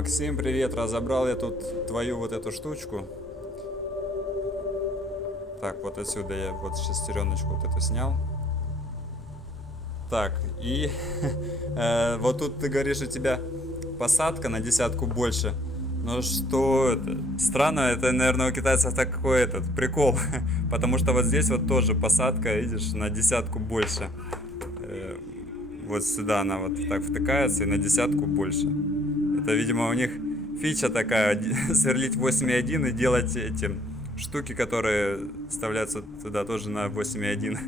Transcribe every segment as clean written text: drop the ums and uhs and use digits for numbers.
Максим, привет. Разобрал я тут твою вот эту штучку. Так, вот отсюда я вот шестереночку вот эту снял. Так, и вот тут ты говоришь, у тебя посадка на десятку больше. Ну что это? Странно, это, наверное, у китайцев такой этот прикол. Потому что вот здесь вот тоже посадка, видишь, на десятку больше. Вот сюда она вот так втыкается и на десятку больше. Это, видимо, у них фича такая, сверлить 8,1 и делать эти штуки, которые вставляются туда тоже на 8,1.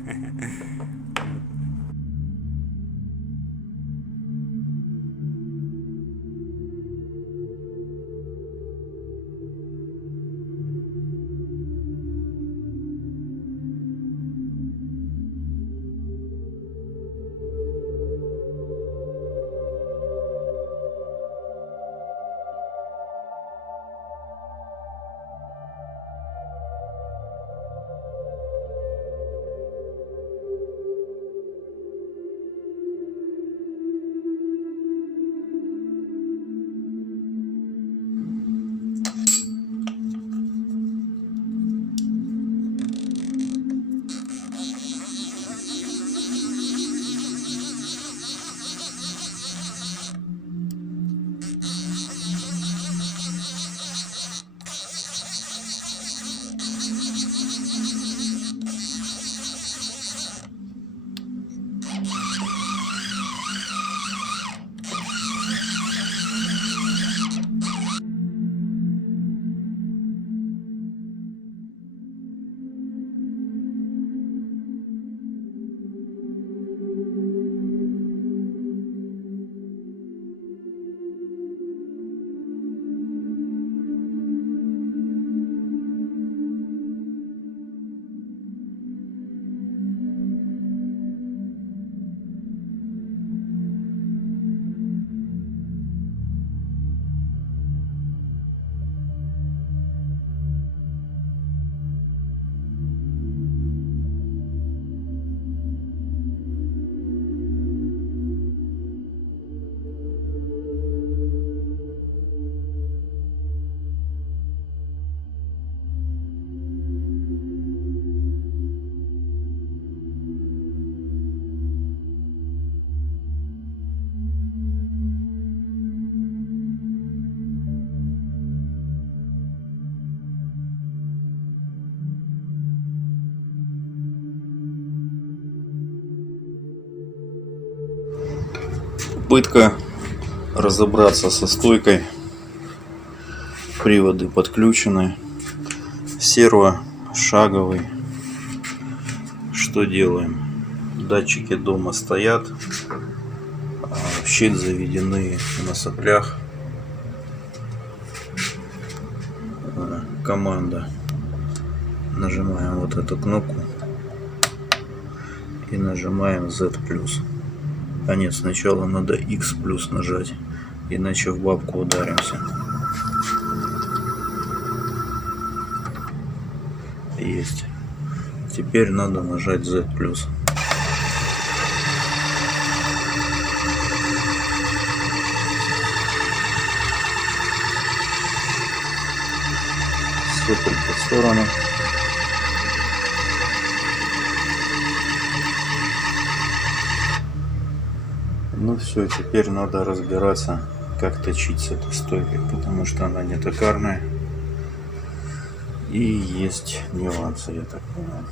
Попытка разобраться со стойкой. Приводы подключены. Серво шаговый. Что делаем? Датчики дома стоят. В щель заведены на соплях. Команда. Нажимаем вот эту кнопку и нажимаем Z+. А нет, сначала надо X+ нажать, иначе в бабку ударимся. Есть. Теперь надо нажать Z+. Сопелька в сторону. Ну все, теперь надо разбираться, как точить с этой стойкой, потому что она не токарная и есть нюансы, я так понимаю.